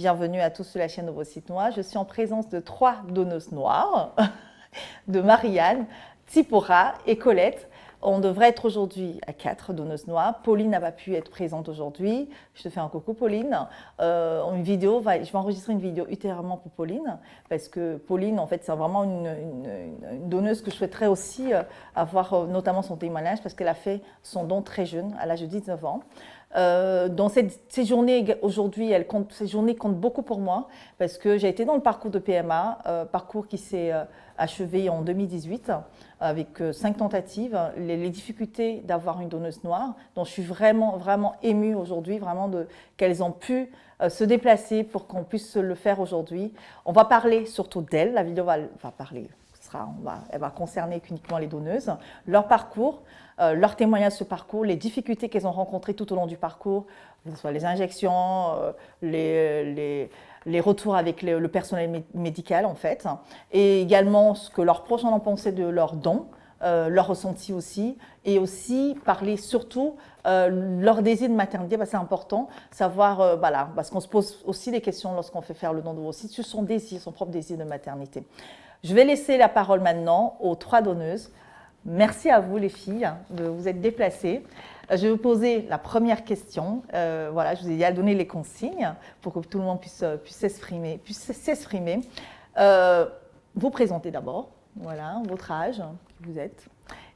Bienvenue à tous sur la chaîne Ovocytes Noires. Je suis en présence de 3 donneuses noires, de Marianne, Tsipora et Colette. On devrait être aujourd'hui à 4 donneuses noires. Pauline n'a pas pu être présente aujourd'hui. Je te fais un coucou, Pauline. Je vais enregistrer une vidéo ultérieurement pour Pauline, parce que Pauline, en fait, c'est vraiment une donneuse que je souhaiterais aussi avoir, notamment son témoignage, parce qu'elle a fait son don très jeune, à l'âge de 19 ans. Dans ces journées aujourd'hui, ces journées comptent beaucoup pour moi parce que j'ai été dans le parcours de PMA, parcours qui s'est achevé en 2018 avec 5 tentatives, les difficultés d'avoir une donneuse noire, dont je suis vraiment, vraiment émue aujourd'hui, vraiment qu'elles ont pu se déplacer pour qu'on puisse le faire aujourd'hui. On va parler surtout d'elles, la vidéo va parler. Elle va concerner uniquement les donneuses, leur parcours, leur témoignage de ce parcours, les difficultés qu'elles ont rencontrées tout au long du parcours, que ce soit les injections, les retours avec le personnel médical en fait, et également ce que leurs proches en ont pensé de leurs dons, leur ressenti aussi, et aussi parler surtout leur désir de maternité, c'est important, savoir, voilà, parce qu'on se pose aussi des questions lorsqu'on fait faire le don d'ovocytes sur son désir, son propre désir de maternité. Je vais laisser la parole maintenant aux 3 donneuses. Merci à vous les filles de vous être déplacées. Je vais vous poser la première question. Voilà, je vous ai déjà donné les consignes pour que tout le monde puisse s'exprimer. Vous présentez d'abord, voilà, votre âge, qui vous êtes,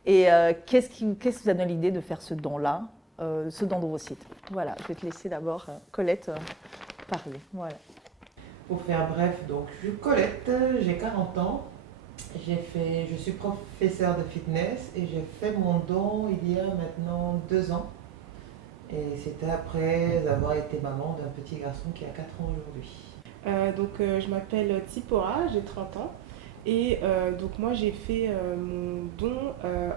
et qu'est-ce qui vous a donné l'idée de faire ce don-là, ce don d'ovocytes. Voilà, je vais te laisser d'abord, Colette, parler. Voilà. Pour faire bref, donc je suis Colette, j'ai 40 ans, je suis professeure de fitness et j'ai fait mon don il y a maintenant 2 ans. Et c'était après avoir été maman d'un petit garçon qui a 4 ans aujourd'hui. Je m'appelle Tsipora, j'ai 30 ans et donc moi j'ai fait mon don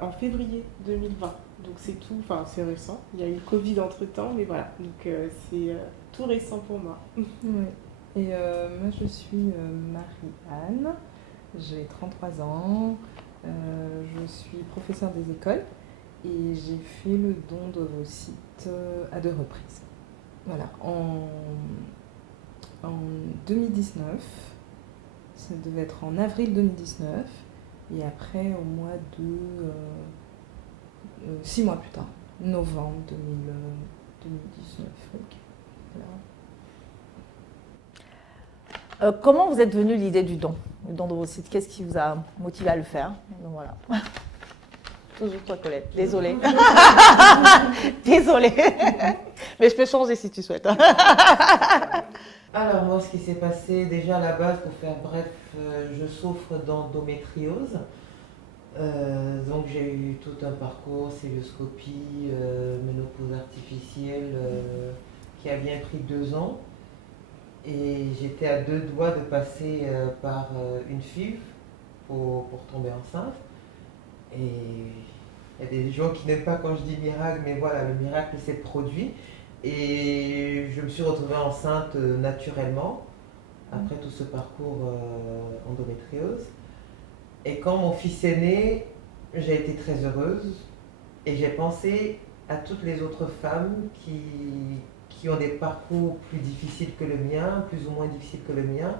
en février 2020. Donc c'est tout, enfin c'est récent, il y a eu le Covid entre temps, mais voilà, donc c'est tout récent pour moi. Oui. Et moi je suis Marie-Anne, j'ai 33 ans, je suis professeure des écoles et j'ai fait le don d'ovocytes à 2 reprises. Voilà, en 2019, ça devait être en avril 2019 et après au mois de 6 mois plus tard, novembre 2019. Okay. Voilà. Comment vous êtes venu l'idée du don d'ovocytes? Qu'est-ce qui vous a motivé à le faire? Donc, voilà. Toujours toi, Colette. Désolée. Désolée. Mais je peux changer si tu souhaites. Alors moi, ce qui s'est passé, déjà à la base, pour faire bref, je souffre d'endométriose. Donc j'ai eu tout un parcours, célioscopie, ménopause artificielle, qui a bien pris 2 ans. Et j'étais à 2 doigts de passer par une FIV pour tomber enceinte. Et il y a des gens qui n'aiment pas quand je dis miracle, mais voilà, le miracle s'est produit. Et je me suis retrouvée enceinte naturellement, après tout ce parcours endométriose. Et quand mon fils est né, j'ai été très heureuse. Et j'ai pensé à toutes les autres femmes qui ont des parcours plus difficiles que le mien, plus ou moins difficiles que le mien.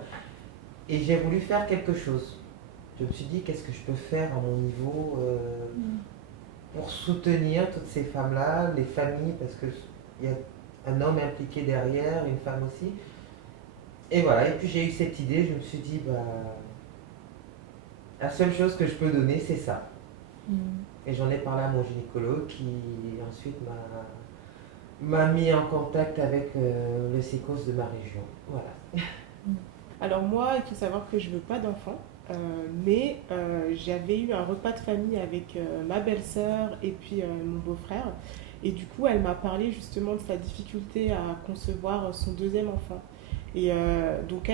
Et j'ai voulu faire quelque chose. Je me suis dit, qu'est-ce que je peux faire à mon niveau pour soutenir toutes ces femmes-là, les familles, parce qu'il y a un homme impliqué derrière, une femme aussi. Et voilà, et puis j'ai eu cette idée, je me suis dit, la seule chose que je peux donner, c'est ça. Et j'en ai parlé à mon gynécologue qui ensuite m'a mis en contact avec le sécos de ma région. Voilà. Alors moi, il faut savoir que je veux pas d'enfant, mais j'avais eu un repas de famille avec ma belle-sœur et puis mon beau-frère. Et du coup, elle m'a parlé justement de sa difficulté à concevoir son 2e enfant. Et donc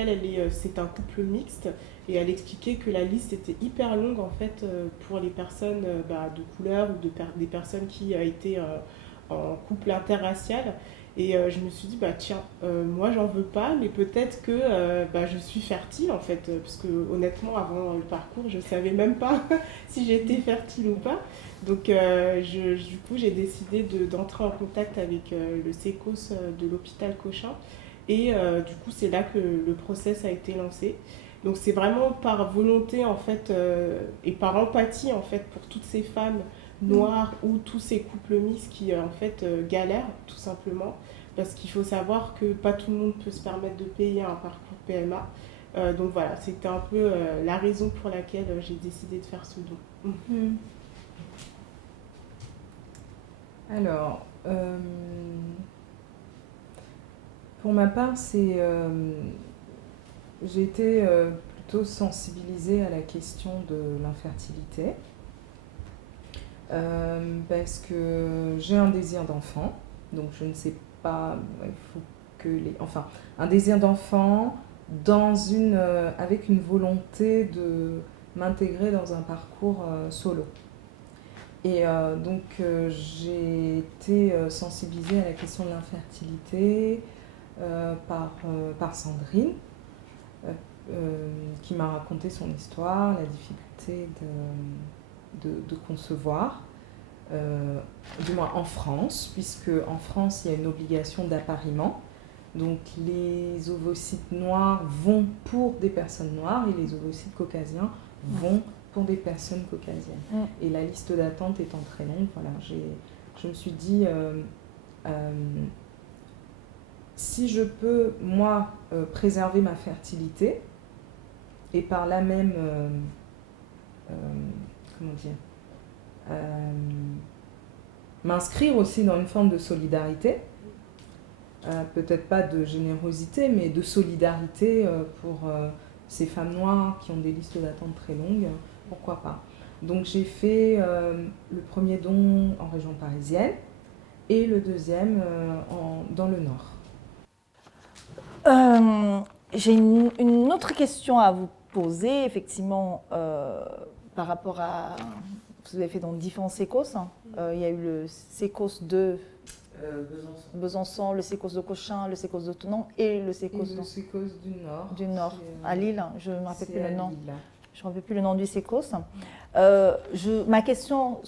c'est un couple mixte et elle expliquait que la liste était hyper longue en fait pour les personnes de couleur ou des personnes qui étaient en couple interracial. Et je me suis dit, tiens, moi j'en veux pas, mais peut-être que je suis fertile en fait, parce que honnêtement, avant le parcours, je savais même pas si j'étais fertile ou pas. Donc du coup, j'ai décidé d'entrer en contact avec le sécos de l'hôpital Cochin. Et du coup, c'est là que le process a été lancé. Donc c'est vraiment par volonté en fait et par empathie en fait pour toutes ces femmes noires ou tous ces couples mixtes qui en fait galèrent tout simplement, parce qu'il faut savoir que pas tout le monde peut se permettre de payer un parcours PMA. Donc voilà, c'était un peu la raison pour laquelle j'ai décidé de faire ce don. Alors, pour ma part, j'ai été plutôt sensibilisée à la question de l'infertilité parce que j'ai un désir d'enfant, donc je ne sais pas, il faut que enfin, un désir d'enfant avec une volonté de m'intégrer dans un parcours solo. Et donc j'ai été sensibilisée à la question de l'infertilité par Sandrine, qui m'a raconté son histoire, la difficulté de concevoir, du moins en France, puisque en France il y a une obligation d'appariement. Donc les ovocytes noirs vont pour des personnes noires et les ovocytes caucasiens vont pour des personnes caucasiennes. Et la liste d'attente étant très longue, voilà, je me suis dit, si je peux, moi, préserver ma fertilité, et par là même, m'inscrire aussi dans une forme de solidarité, peut-être pas de générosité, mais de solidarité pour ces femmes noires qui ont des listes d'attente très longues, pourquoi pas. Donc j'ai fait le premier don en région parisienne et le deuxième dans le Nord. J'ai une autre question à vous poser, effectivement, par rapport à... Vous avez fait dans différents sécos. Il y a eu le sécos de Besançon, le sécos de Cochin, le sécos de Thonon et le sécos du Nord. À Lille, je ne me rappelle plus le nom. Je ne me rappelle plus le nom du sécos. Ma question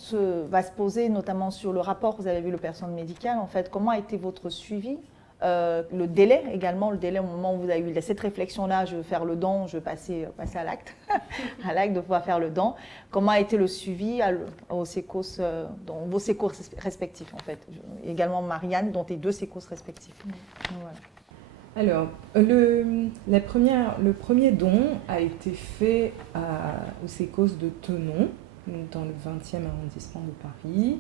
va se poser notamment sur le rapport que vous avez vu le personnel médical. En fait, comment a été votre suivi? Le délai également, le délai au moment où vous avez eu cette réflexion-là, je veux faire le don, je veux passer à l'acte, à l'acte de pouvoir faire le don. Comment a été le suivi aux sécos, dans vos sécos respectifs en fait? Également Marianne, dans tes deux sécos respectifs. Voilà. Alors, le premier don a été fait au sécos de Thonon, dans le 20e arrondissement de Paris.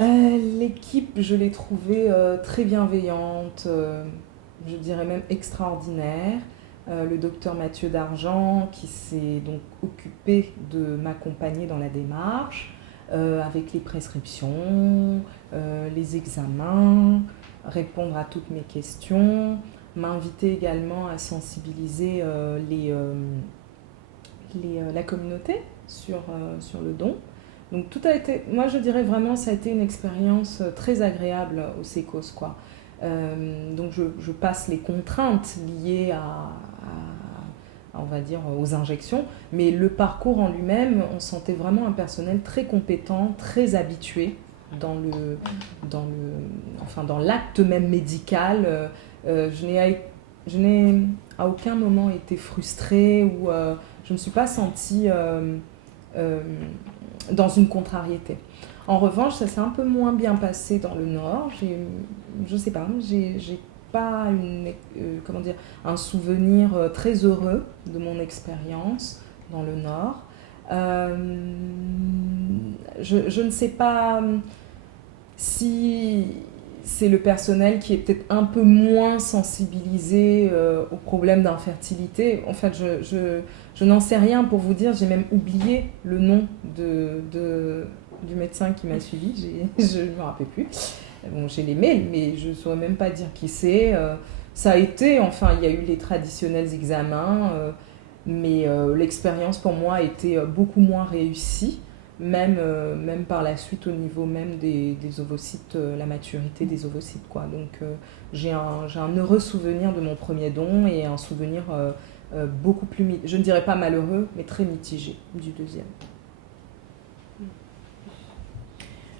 L'équipe, je l'ai trouvée très bienveillante, je dirais même extraordinaire. Le docteur Mathieu Dargent qui s'est donc occupé de m'accompagner dans la démarche, avec les prescriptions, les examens, répondre à toutes mes questions, m'a invité également à sensibiliser la communauté sur le don. Donc tout a été, moi je dirais vraiment, ça a été une expérience très agréable au sécos, quoi. Donc je passe les contraintes liées on va dire, aux injections, mais le parcours en lui-même, on sentait vraiment un personnel très compétent, très habitué dans l'acte même médical. Je n'ai à aucun moment été frustrée ou je ne me suis pas sentie dans une contrariété. En revanche, ça s'est un peu moins bien passé dans le Nord. Je sais pas, j'ai pas un souvenir très heureux de mon expérience dans le Nord. Je ne sais pas si c'est le personnel qui est peut-être un peu moins sensibilisé aux problèmes d'infertilité. En fait, je n'en sais rien pour vous dire. J'ai même oublié le nom du médecin qui m'a suivi. Je ne me rappelle plus. Bon, j'ai les mails, mais je ne saurais même pas dire qui c'est. Ça a été, enfin, il y a eu les traditionnels examens, mais l'expérience pour moi a été beaucoup moins réussie. Même par la suite au niveau même des ovocytes, la maturité des ovocytes, quoi. Donc j'ai un heureux souvenir de mon premier don et un souvenir beaucoup plus, je ne dirais pas malheureux, mais très mitigé du deuxième.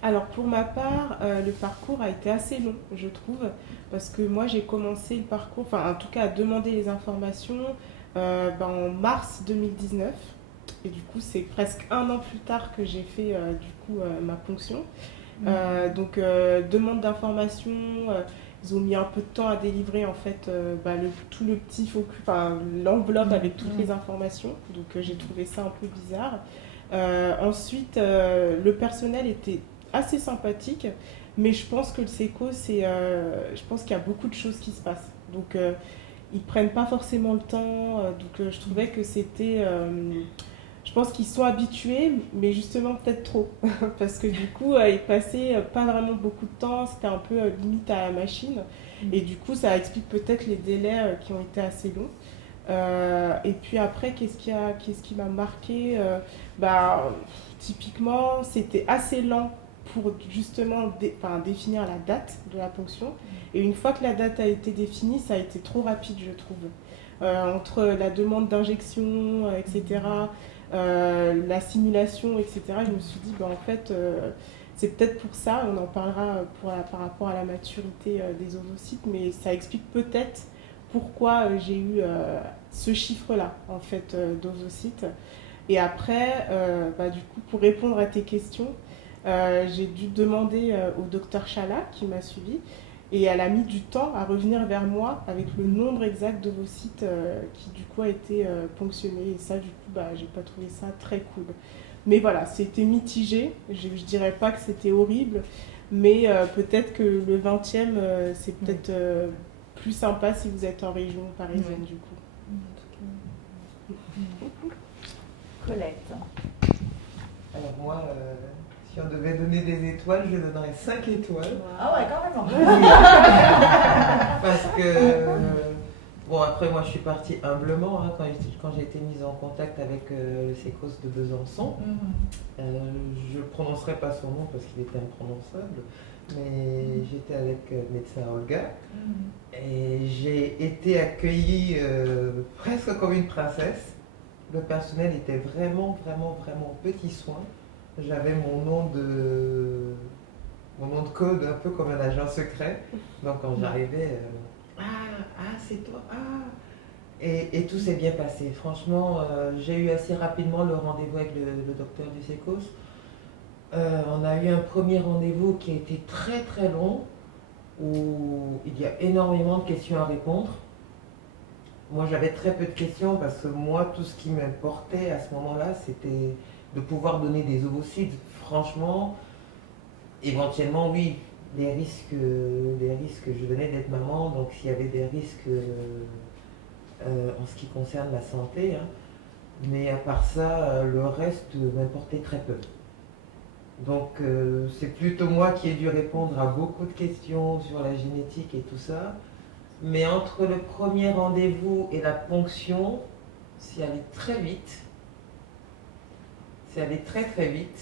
Alors pour ma part, le parcours a été assez long, je trouve, parce que moi j'ai commencé le parcours, enfin en tout cas à demander les informations en mars 2019. Et du coup c'est presque un an plus tard que j'ai fait ma ponction. Demande d'informations, ils ont mis un peu de temps à délivrer en fait tout le petit focus, enfin l'enveloppe avec toutes les informations. Donc j'ai trouvé ça un peu bizarre. Ensuite, le personnel était assez sympathique, mais je pense que le SECO, je pense qu'il y a beaucoup de choses qui se passent. Donc ils prennent pas forcément le temps. Je trouvais que c'était je pense qu'ils sont habitués, mais justement peut-être trop. Parce que du coup, ils passaient pas vraiment beaucoup de temps, c'était un peu limite à la machine. Et du coup, ça explique peut-être les délais qui ont été assez longs. Et puis après, qu'est-ce qui m'a marqué typiquement, c'était assez lent pour justement définir la date de la ponction. Et une fois que la date a été définie, ça a été trop rapide, je trouve. Entre la demande d'injection, etc., la simulation, etc., je me suis dit, en fait, c'est peut-être pour ça, on en parlera par rapport à la maturité des ovocytes, mais ça explique peut-être pourquoi j'ai eu ce chiffre-là, en fait, d'ovocytes. Et après, du coup, pour répondre à tes questions, j'ai dû demander au docteur Chala, qui m'a suivi, et elle a mis du temps à revenir vers moi avec le nombre exact d'ovocytes qui du coup a été ponctionné. Et ça, du coup, j'ai pas trouvé ça très cool. Mais voilà, c'était mitigé. Je dirais pas que c'était horrible, mais peut-être que le 20e, c'est peut-être plus sympa si vous êtes en région parisienne, du coup. Colette. Alors moi, si on devait donner des étoiles, je donnerais 5 étoiles. Ah ouais, quand même. Parce que, après moi je suis partie humblement quand j'ai été mise en contact avec le SECOS de Besançon. Je ne prononcerai pas son nom parce qu'il était imprononçable, mais j'étais avec médecin Olga et j'ai été accueillie presque comme une princesse. Le personnel était vraiment, vraiment, vraiment petit soin. J'avais mon nom de code un peu comme un agent secret. Donc quand j'arrivais, c'est toi, Et tout s'est bien passé. Franchement, j'ai eu assez rapidement le rendez-vous avec le docteur du SECOS. On a eu un premier rendez-vous qui a été très très long, où il y a énormément de questions à répondre. Moi j'avais très peu de questions parce que moi tout ce qui m'importait à ce moment-là c'était de pouvoir donner des ovocytes. Franchement, éventuellement oui, les risques, je venais d'être maman, donc s'il y avait des risques en ce qui concerne la santé, mais à part ça, le reste m'importait très peu. Donc c'est plutôt moi qui ai dû répondre à beaucoup de questions sur la génétique et tout ça. Mais entre le premier rendez-vous et la ponction, c'est allé très vite. C'est allé très très vite.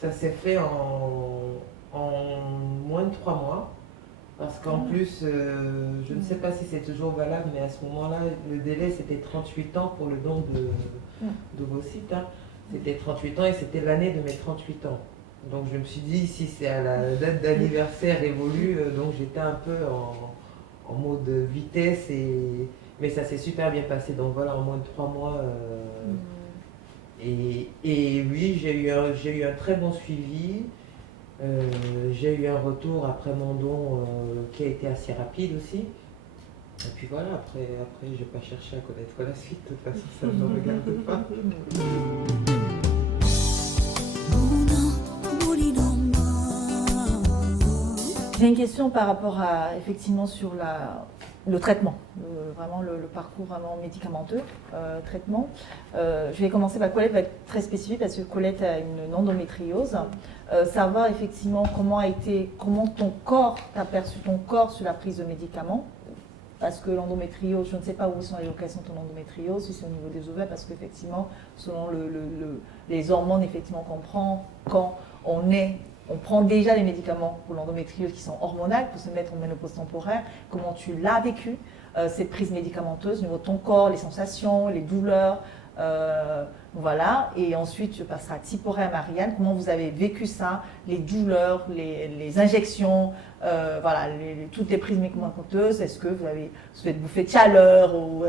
Ça s'est fait en moins de 3 mois. Parce qu'en plus, je ne sais pas si c'est toujours valable, mais à ce moment-là, le délai c'était 38 ans pour le don d'ovocytes. C'était 38 ans et c'était l'année de mes 38 ans. Donc je me suis dit, si c'est à la date d'anniversaire évolue, donc j'étais un peu en mode vitesse, mais ça s'est super bien passé. Donc voilà, en moins de 3 mois. Et oui, j'ai eu un très bon suivi. J'ai eu un retour après mon don qui a été assez rapide aussi. Et puis voilà, après je ne vais pas chercher à connaître la suite, de toute façon ça ne me regarde pas. J'ai une question par rapport à, effectivement, sur le traitement, vraiment le parcours vraiment médicamenteux, traitement. Je vais commencer par Colette, va être très spécifique parce que Colette a une endométriose. Savoir effectivement comment ton corps, t'as perçu ton corps sur la prise de médicaments. Parce que l'endométriose, je ne sais pas où sont les locations de ton endométriose, si c'est au niveau des ovaires, parce qu'effectivement, selon les hormones effectivement qu'on prend quand on prend déjà les médicaments pour l'endométriose qui sont hormonales pour se mettre en ménopause temporaire. Comment tu l'as vécu, cette prise médicamenteuse, au niveau de ton corps, les sensations, les douleurs, Voilà, et ensuite je passerai à Tsipora et Marianne. Comment vous avez vécu ça, les douleurs, les injections, voilà, toutes les prises médicamenteuses. Est-ce que vous avez fait bouffées de chaleur ou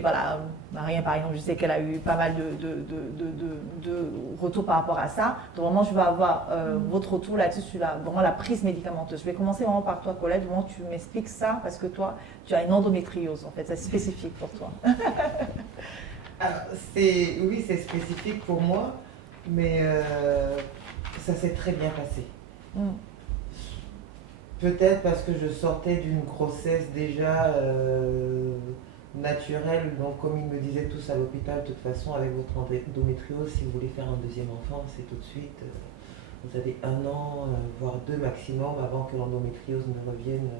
voilà, Marianne par exemple, je sais qu'elle a eu pas mal de retours par rapport à ça. Donc vraiment, je vais avoir votre retour là-dessus sur vraiment la prise médicamenteuse. Je vais commencer vraiment par toi, Colette. Vraiment, tu m'expliques ça parce que toi, tu as une endométriose en fait, c'est spécifique pour toi. Alors, oui, c'est spécifique pour moi, mais ça s'est très bien passé. Peut-être parce que je sortais d'une grossesse déjà naturelle, donc comme ils me disaient tous à l'hôpital, de toute façon, avec votre endométriose, si vous voulez faire un deuxième enfant, c'est tout de suite. Vous avez 1 an, voire 2 maximum, avant que l'endométriose ne revienne.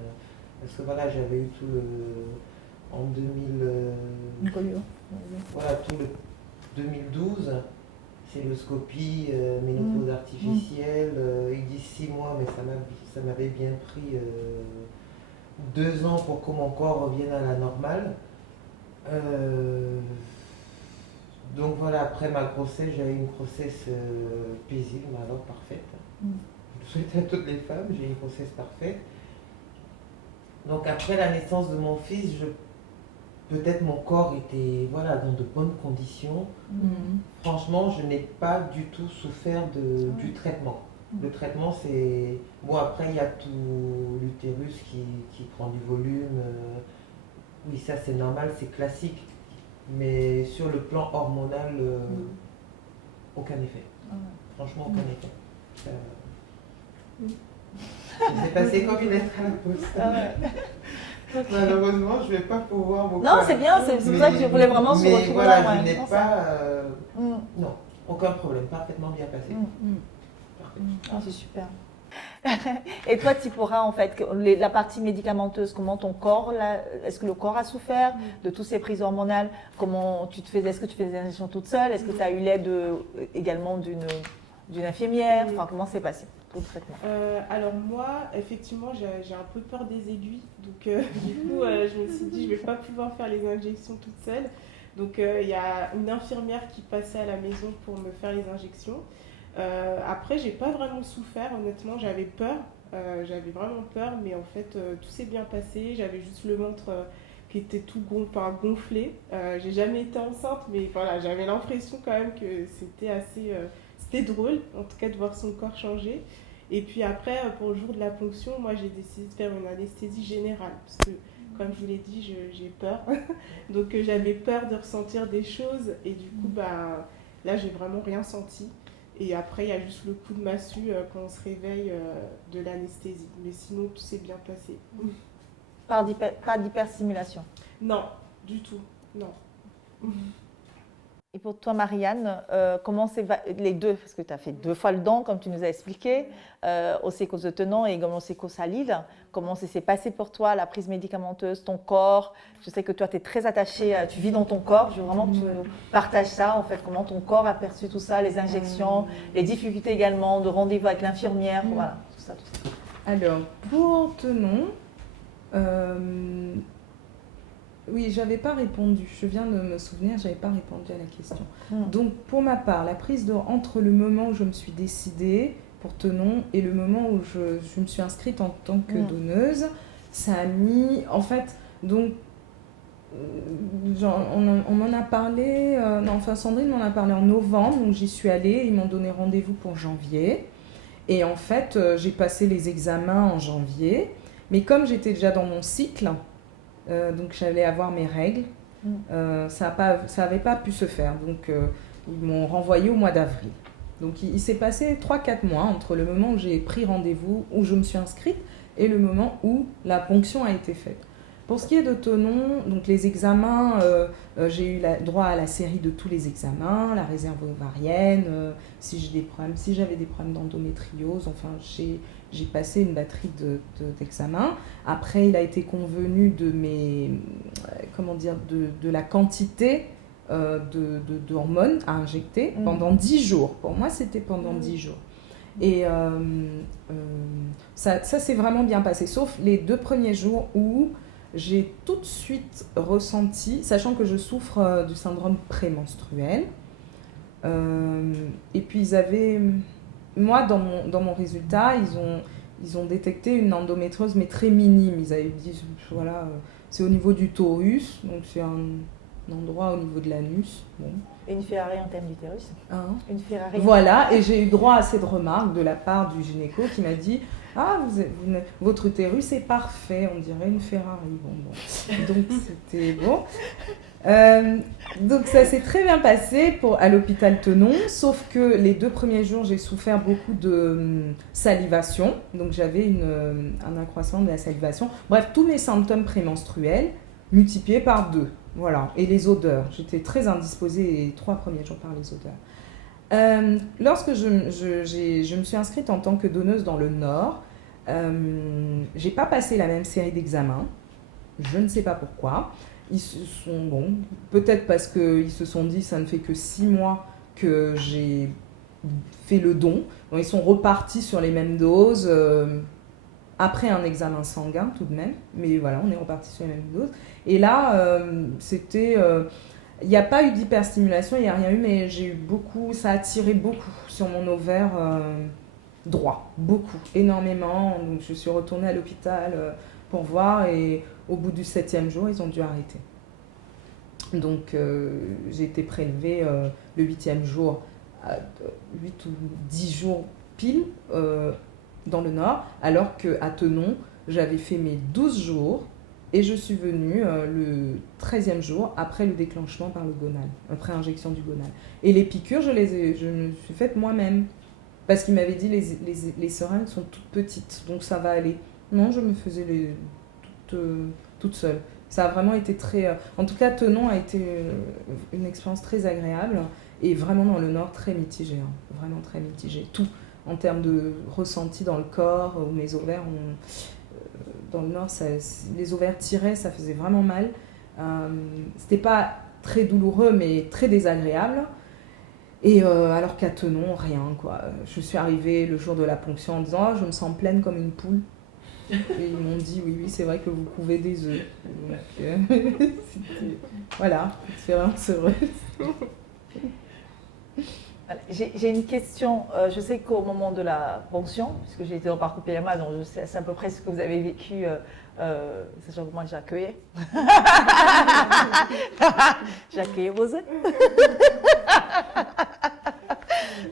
Parce que voilà, j'avais eu tout le... En 2000... Voilà, tout le 2012, celluloscopie, ménopause artificielle. Ils disent 6 mois, mais ça m'avait bien pris 2 ans pour que mon corps revienne à la normale. Donc voilà, après ma grossesse, j'ai eu une grossesse paisible, mais alors parfaite. Je souhaite à toutes les femmes, j'ai une grossesse parfaite. Donc après la naissance de mon fils, peut-être mon corps était voilà, dans de bonnes conditions. Franchement, je n'ai pas du tout souffert du traitement. Le traitement, c'est... Bon, après, il y a tout l'utérus qui prend du volume. Oui, ça, c'est normal, c'est classique. Mais sur le plan hormonal, aucun effet. Franchement, aucun effet. C'est passé comme une lettre à la poste. Malheureusement, je ne vais pas pouvoir vous... Non, c'est bien, c'est pour ça que je voulais vraiment se retrouver voilà, là. je n'ai pas... Non, aucun problème, parfaitement bien passé. Ah, c'est super. Et toi, Tsipora, en fait, la partie médicamenteuse, comment ton corps, est-ce que le corps a souffert de toutes ces prises hormonales? Comment tu te faisais, est-ce que tu faisais des injections toute seule? Est-ce que tu as eu l'aide également d'une infirmière? Enfin, comment c'est passé tout le traitement? Alors moi, effectivement, j'ai un peu peur des aiguilles. Donc du coup, je me suis dit, je ne vais pas pouvoir faire les injections toute seule. Donc il y a une infirmière qui passait à la maison pour me faire les injections. Après, j'ai pas vraiment souffert, honnêtement, j'avais peur, j'avais vraiment peur, mais en fait, tout s'est bien passé. J'avais juste le ventre qui était tout gonflé. J'ai jamais été enceinte, mais voilà, j'avais l'impression quand même que c'était assez, c'était drôle, en tout cas, de voir son corps changer. Et puis après, pour le jour de la ponction, moi, j'ai décidé de faire une anesthésie générale, parce que, comme je vous l'ai dit, j'ai peur. Donc, j'avais peur de ressentir des choses, et du coup, là, j'ai vraiment rien senti. Et après, il y a juste le coup de massue quand on se réveille de l'anesthésie. Mais sinon, tout s'est bien passé. Pas d'hyperstimulation? Non, du tout, non. Et pour toi, Marianne, comment c'est les deux? Parce que tu as fait 2 fois le don, comme tu nous as expliqué, au Sécos de Tenon et également au Sécos à Lille. Comment ça s'est passé pour toi, la prise médicamenteuse, ton corps? Je sais que toi, tu es très attachée, tu vis dans ton corps. Je veux vraiment que tu nous partages ça, en fait, comment ton corps a perçu tout ça, les injections, les difficultés également de rendez-vous avec l'infirmière, voilà, tout ça. Alors, pour Tenon, oui, j'avais pas répondu. Je viens de me souvenir, j'avais pas répondu à la question. Donc, pour ma part, la prise entre le moment où je me suis décidée pour Tenon et le moment où je me suis inscrite en tant que donneuse, ça a mis, en fait, donc, on m'en a parlé, enfin Sandrine m'en a parlé en novembre, donc j'y suis allée, ils m'ont donné rendez-vous pour janvier. Et en fait, j'ai passé les examens en janvier, mais comme j'étais déjà dans mon cycle, donc j'allais avoir mes règles, ça n'avait pas pu se faire, donc ils m'ont renvoyée au mois d'avril. Donc il s'est passé 3-4 mois entre le moment où j'ai pris rendez-vous, où je me suis inscrite, et le moment où la ponction a été faite. Pour ce qui est de Tenon, donc les examens, j'ai eu droit à la série de tous les examens, la réserve ovarienne, si j'avais des problèmes d'endométriose, enfin j'ai passé une batterie d'examens. Après, il a été convenu de la quantité de hormones à injecter pendant 10 jours. Pour moi, c'était pendant 10 jours. Et ça s'est vraiment bien passé, sauf les 2 premiers jours où j'ai tout de suite ressenti, sachant que je souffre du syndrome prémenstruel, et puis ils avaient, moi dans mon résultat, ils ont détecté une endométriose mais très minime. Ils avaient dit, voilà, c'est au niveau du torus, donc c'est un endroit au niveau de l'anus. Bon. Une Ferrari en termes d'utérus. Hein? Une Ferrari. Voilà, et j'ai eu droit à cette remarque de la part du gynéco qui m'a dit « Ah, votre utérus est parfait, on dirait une Ferrari. » Bon. Donc c'était bon. Donc ça s'est très bien passé à l'hôpital Tenon, sauf que les 2 premiers jours, j'ai souffert beaucoup de salivation. Donc j'avais un accroissement de la salivation. Bref, tous mes symptômes prémenstruels multipliés par 2. Voilà, et les odeurs. J'étais très indisposée les 3 premiers jours par les odeurs. Lorsque je me suis inscrite en tant que donneuse dans le Nord, j'ai pas passé la même série d'examens. Je ne sais pas pourquoi. Ils se sont, bon, peut-être parce qu'ils se sont dit ça ne fait que 6 mois que j'ai fait le don. Donc ils sont repartis sur les mêmes doses. Après un examen sanguin tout de même, mais voilà, on est reparti sur les mêmes doses. Et là, c'était... Il n'y a pas eu d'hyperstimulation, il n'y a rien eu, mais j'ai eu beaucoup... Ça a tiré beaucoup sur mon ovaire droit, beaucoup, énormément. Donc je suis retournée à l'hôpital pour voir, et au bout du 7e jour, ils ont dû arrêter. Donc j'ai été prélevée le 8e jour, 8 ou 10 jours pile, dans le Nord, alors qu'à Tenon, j'avais fait mes 12 jours et je suis venue le 13e jour après le déclenchement par le gonal, après injection du gonal. Et les piqûres, je me suis faites moi-même parce qu'il m'avait dit les seringues sont toutes petites, donc ça va aller. Non, je me faisais toute seule. Ça a vraiment été très... en tout cas, Tenon a été une expérience très agréable et vraiment dans le Nord très mitigée, hein, vraiment très mitigée. Tout. En termes de ressenti dans le corps, où mes ovaires dans le Nord, les ovaires tiraient, ça faisait vraiment mal. C'était pas très douloureux, mais très désagréable. Et alors qu'à Tenon, rien, quoi. Je suis arrivée le jour de la ponction en disant « je me sens pleine comme une poule ». Et ils m'ont dit « oui, c'est vrai que vous couvez des œufs ». Voilà, c'est vraiment heureux. J'ai une question. Je sais qu'au moment de la ponction, puisque j'ai été en parcours PMA, donc c'est à peu près ce que vous avez vécu, sachant que moi j'ai accueilli. J'ai accueilli vos œufs.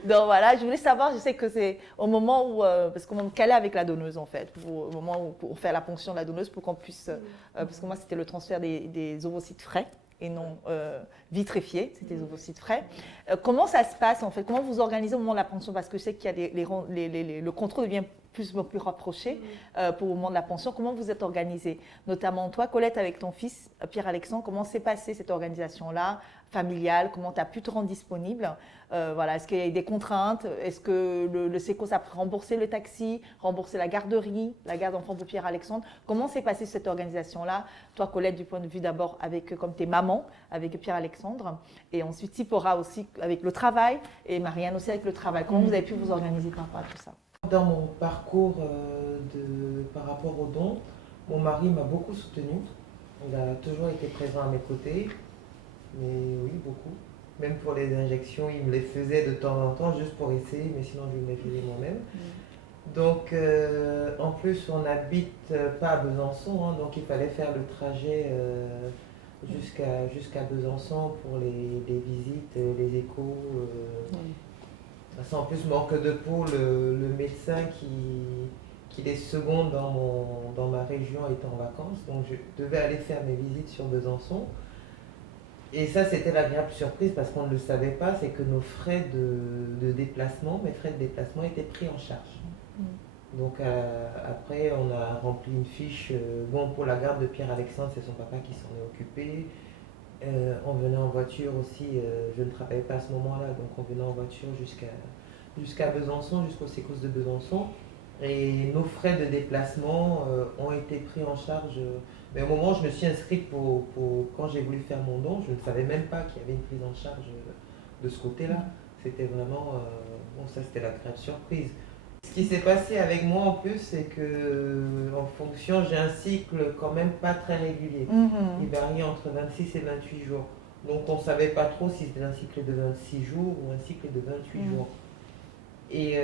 Donc voilà, je voulais savoir, je sais que c'est au moment où, parce qu'on me calait avec la donneuse en fait, au moment où on fait la ponction de la donneuse pour qu'on puisse, parce que moi c'était le transfert des ovocytes frais et non vitrifiés, c'était des ovocytes frais. Comment ça se passe en fait? Comment vous organisez au moment de la ponction? Parce que je sais qu'il y a le contrôle devient plus rapproché pour le moment de la ponction. Comment vous êtes organisé? Notamment toi, Colette, avec ton fils Pierre-Alexandre, comment s'est passée cette organisation-là, familiale? Comment tu as pu te rendre disponible? Voilà, est-ce qu'il y a eu des contraintes? Est-ce que le SECOS a remboursé le taxi, remboursé la garderie, la garde d'enfants de Pierre-Alexandre? Comment s'est passée cette organisation-là? Toi, Colette, du point de vue d'abord avec, comme tes mamans, avec Pierre-Alexandre, et ensuite Tsipora aussi avec le travail, et Marianne aussi avec le travail. Comment vous avez pu vous organiser par rapport à tout ça? Dans mon parcours par rapport aux dons, mon mari m'a beaucoup soutenue. Il a toujours été présent à mes côtés, mais oui, beaucoup. Même pour les injections, il me les faisait de temps en temps juste pour essayer, mais sinon je me les faisais moi-même. Donc en plus, on n'habite pas à Besançon, hein, donc il fallait faire le trajet jusqu'à Besançon pour les visites, les échos. Ça, en plus, manque de peau, le médecin qui les seconde dans ma région est en vacances, donc je devais aller faire mes visites sur Besançon. Et ça, c'était l'agréable surprise parce qu'on ne le savait pas, c'est que nos frais de déplacement, mes frais de déplacement étaient pris en charge. Donc après, on a rempli une fiche. Bon, pour la garde de Pierre-Alexandre, c'est son papa qui s'en est occupé. On venait en voiture aussi, je ne travaillais pas à ce moment-là, donc on venait en voiture jusqu'à Besançon, jusqu'au SECOS de Besançon. Et nos frais de déplacement ont été pris en charge. Mais au moment où je me suis inscrite quand j'ai voulu faire mon don, je ne savais même pas qu'il y avait une prise en charge de ce côté-là. C'était vraiment, bon, ça c'était la grave surprise. Ce qui s'est passé avec moi en plus, c'est que en fonction, j'ai un cycle quand même pas très régulier. Il varie entre 26 et 28 jours. Donc on ne savait pas trop si c'était un cycle de 26 jours ou un cycle de 28 jours. Et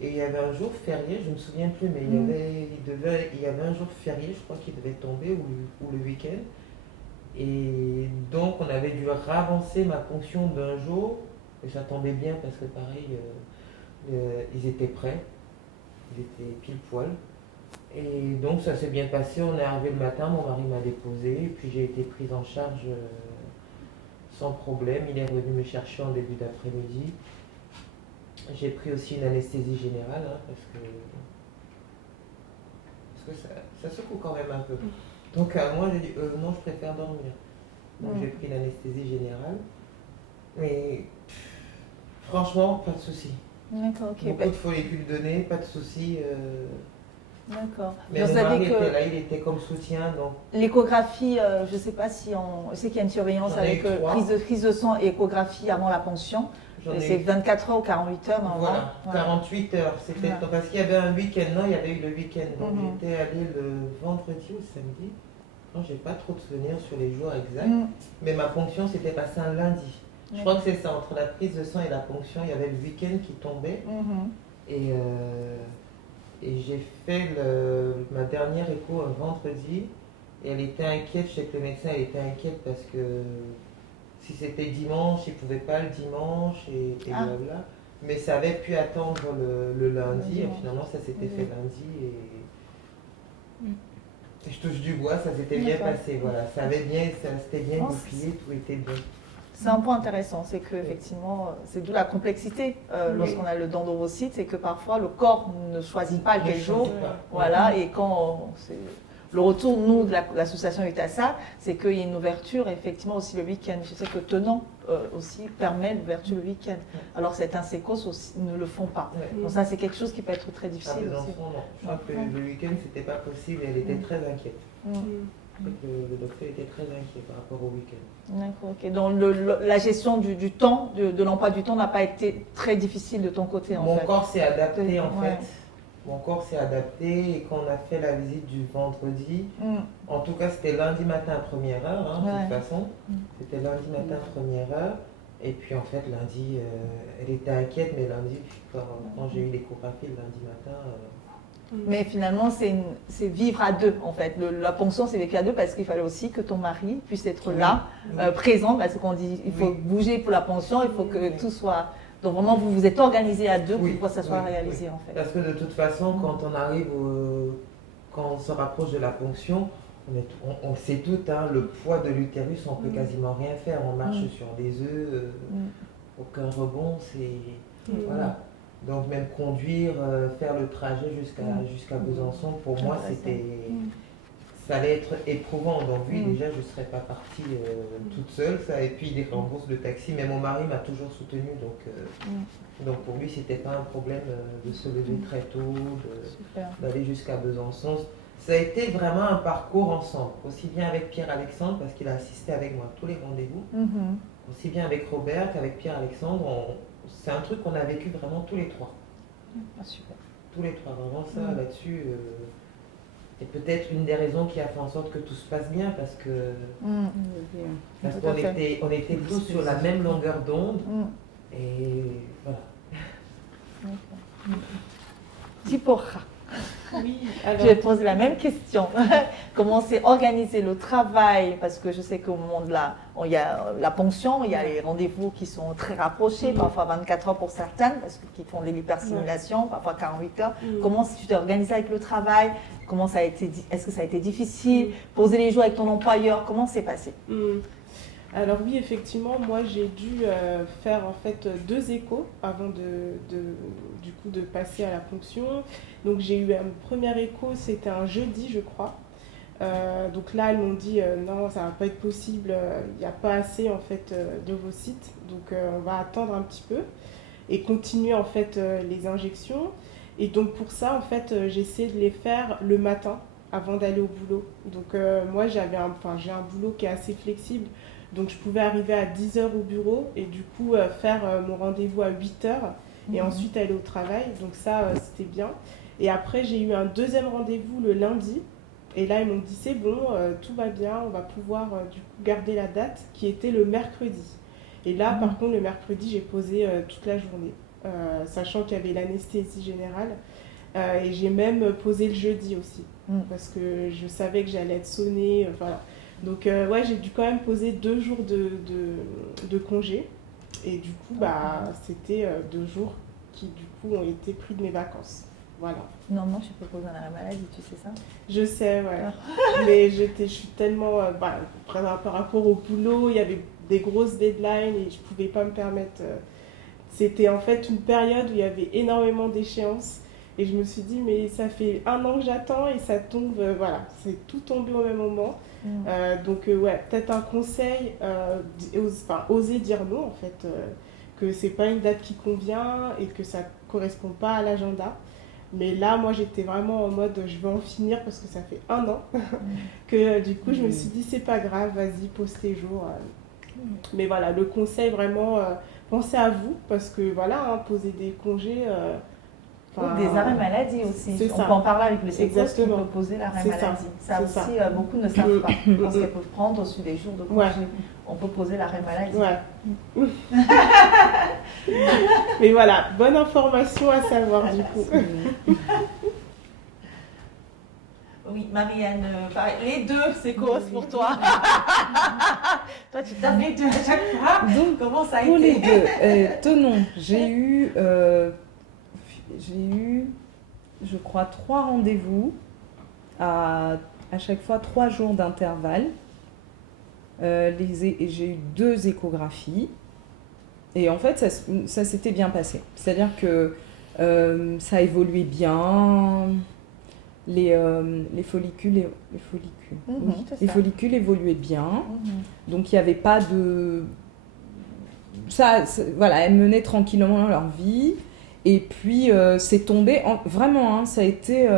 il y avait un jour férié, je ne me souviens plus, mais il y avait un jour férié, je crois qu'il devait tomber, ou le week-end. Et donc on avait dû ravancer ma ponction d'un jour. Et ça tombait bien parce que pareil, ils étaient prêts, ils étaient pile poil. Et donc ça s'est bien passé, on est arrivé le matin, mon mari m'a déposé, et puis j'ai été prise en charge sans problème. Il est revenu me chercher en début d'après-midi. J'ai pris aussi une anesthésie générale, hein, parce que ça secoue quand même un peu. Donc à moi, j'ai dit, non, je préfère dormir. Donc j'ai pris l'anesthésie générale. Mais franchement, pas de souci. D'accord, ok. Beaucoup de follicules donnés, pas de souci. D'accord. Mais mon mari était là, il était comme soutien. Donc... L'échographie, je ne sais pas si on... Je sais qu'il y a une surveillance avec prise de sang et échographie avant la ponction. C'est 24 heures ou 48 heures normalement. Voilà, 48 heures. C'était parce qu'il y avait un week-end. Non, il y avait eu le week-end. Donc j'étais allée le vendredi ou le samedi. Non, j'ai pas trop de souvenirs sur les jours exacts. Mais ma ponction s'était passée un lundi. Je crois que c'est ça, entre la prise de sang et la ponction, il y avait le week-end qui tombait. Et j'ai fait ma dernière écho un vendredi. Et elle était inquiète, je sais que le médecin elle était inquiète parce que si c'était dimanche, il ne pouvait pas le dimanche et blabla. Mais ça avait pu attendre le lundi et finalement ça s'était fait lundi. Et je touche du bois, ça s'était bien passé. Voilà. Ça s'était bien goupillé, tout était bien. C'est un point intéressant, c'est que effectivement, c'est d'où la complexité lorsqu'on a le don d'ovocytes, c'est que parfois le corps ne choisit pas quel jour, voilà, et quand le retour, nous, de l'association UTASA, c'est qu'il y a une ouverture, effectivement, aussi le week-end. Je sais que Tenant aussi permet l'ouverture le week-end, alors que certains sécos aussi ne le font pas. Donc ça, c'est quelque chose qui peut être très difficile aussi. Non. Je crois que le week-end, c'était pas possible, elle était très inquiète. Le docteur était très inquiet par rapport au week-end. D'accord, ok. Donc la gestion du temps, de l'emploi du temps n'a pas été très difficile de ton côté, en fait. Mon corps s'est adapté, en fait. Mon corps s'est adapté et quand on a fait la visite du vendredi, en tout cas c'était lundi matin à première heure, hein, de toute façon. C'était lundi matin à première heure. Et puis en fait lundi, elle était inquiète, mais lundi, quand j'ai eu l'échographie le lundi matin... Mais finalement, c'est vivre à deux, en fait. La ponction, c'est vécu à deux parce qu'il fallait aussi que ton mari puisse être là, présent, parce qu'on dit il faut bouger pour la ponction, il faut que tout soit... Donc vraiment, vous vous êtes organisé à deux pour que ça soit réalisé, en fait. Parce que de toute façon, quand on arrive, quand on se rapproche de la ponction, on sait tout, hein, le poids de l'utérus, on peut quasiment rien faire. On marche sur des œufs, aucun rebond, voilà. Donc même conduire, faire le trajet jusqu'à Besançon, pour moi, ça allait être éprouvant. Donc oui, déjà, je ne serais pas partie toute seule. Ça, et puis des rembourses de taxi, mais mon mari m'a toujours soutenue. Donc pour lui, ce n'était pas un problème de se lever très tôt, d'aller jusqu'à Besançon. Ça a été vraiment un parcours ensemble, aussi bien avec Pierre-Alexandre, parce qu'il a assisté avec moi à tous les rendez-vous, aussi bien avec Robert qu'avec Pierre-Alexandre. C'est un truc qu'on a vécu vraiment tous les trois. Super. Tous les trois, vraiment ça là-dessus. Et peut-être une des raisons qui a fait en sorte que tout se passe bien, parce qu'on était tous sur la même longueur d'onde. Et voilà. Tipora. Oui, alors... Je vais poser la même question. Comment s'est organisé le travail? Parce que je sais qu'au moment de il y a la ponction, il y a les rendez-vous qui sont très rapprochés, parfois 24 heures pour certaines, parce qu'ils font de l'hypersimulation, parfois 48 heures. Comment tu t'es organisé avec le travail? Comment ça a été? Est-ce que ça a été difficile? Poser les jours avec ton employeur, comment c'est passé? Alors oui, effectivement, moi j'ai dû faire en fait 2 échos avant du coup de passer à la ponction. Donc j'ai eu un premier écho, c'était un jeudi je crois. Donc là elles m'ont dit non, ça va pas être possible, il n'y a pas assez en fait d'ovocytes, donc on va attendre un petit peu et continuer en fait les injections. Et donc pour ça en fait j'ai essayé de les faire le matin avant d'aller au boulot. Donc moi j'ai un boulot qui est assez flexible. Donc je pouvais arriver à 10h au bureau et du coup faire mon rendez-vous à 8h et ensuite aller au travail. Donc ça, c'était bien. Et après, j'ai eu un deuxième rendez-vous le lundi. Et là, ils m'ont dit, c'est bon, tout va bien, on va pouvoir du coup garder la date qui était le mercredi. Et là, par contre, le mercredi, j'ai posé toute la journée, sachant qu'il y avait l'anesthésie générale. Et j'ai même posé le jeudi aussi, parce que je savais que j'allais être sonnée. Voilà. Donc, ouais, j'ai dû quand même poser 2 jours de congé. Et du coup, c'était 2 jours qui, du coup, ont été pris de mes vacances. Voilà. Normalement, je peux poser un arrêt maladie, tu sais ça? Je sais, ouais. Mais je suis tellement... par rapport au boulot, il y avait des grosses deadlines et je ne pouvais pas me permettre... C'était en fait une période où il y avait énormément d'échéances. Et je me suis dit, mais ça fait 1 an que j'attends et ça tombe... voilà, c'est tout tombé au même moment. Donc, ouais, peut-être un conseil, oser dire non, en fait. Que c'est pas une date qui convient et que ça correspond pas à l'agenda. Mais là, moi, j'étais vraiment en mode, je veux en finir parce que ça fait 1 an que du coup, je me suis dit, c'est pas grave, vas-y, pose tes jours. Mais voilà, le conseil, vraiment, pensez à vous parce que voilà, poser des congés... Ou des arrêts maladie aussi. On peut en parler avec le sécos qui peut poser l'arrêt maladie. Ça aussi, beaucoup ne savent pas. Je pense qu'elles peuvent prendre aussi des jours de congé. Ouais. On peut poser l'arrêt maladie. Ouais. Mais voilà, bonne information à savoir du coup. Oui, Marianne, les deux sécos pour toi. Toi, tu tapes les deux à chaque fois. Donc, comment ça a été? Pour les deux, tenons, j'ai eu, je crois, 3 rendez-vous à chaque fois 3 jours d'intervalle. J'ai eu 2 échographies et en fait ça s'était bien passé. C'est-à-dire que ça évoluait bien, les follicules les follicules évoluaient bien, donc il n'y avait pas de... Voilà, elles menaient tranquillement leur vie. Et puis, c'est tombé, vraiment, ça a été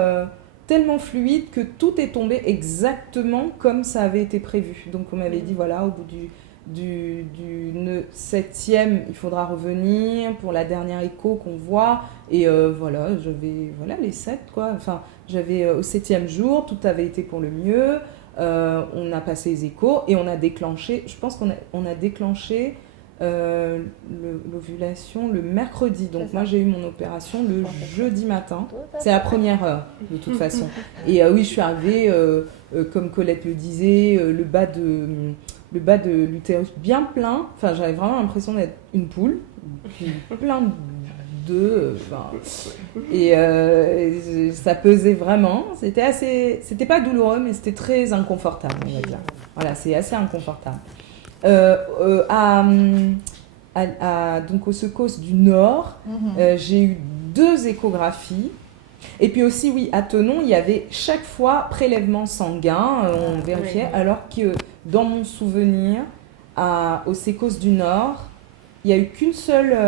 tellement fluide que tout est tombé exactement comme ça avait été prévu. Donc, on m'avait dit, voilà, au bout du 7e, il faudra revenir pour la dernière écho qu'on voit. Et voilà, les 7, quoi. Enfin, j'avais au 7e jour, tout avait été pour le mieux. On a passé les échos et on a déclenché, je pense qu'on a déclenché... l'ovulation le mercredi, donc moi j'ai eu mon opération le jeudi matin, c'est la première heure de toute façon, et oui, je suis arrivée comme Colette le disait, le bas de l'utérus bien plein, enfin j'avais vraiment l'impression d'être une poule, plein d'œufs, et ça pesait vraiment, c'était pas douloureux mais c'était très inconfortable, on va dire. Voilà, c'est assez inconfortable. Donc au SECOS du Nord, j'ai eu 2 échographies. Et puis aussi, oui, à Thonon, il y avait chaque fois prélèvement sanguin, on vérifiait, alors que dans mon souvenir, au SECOS du Nord, il n'y a eu qu'une seule,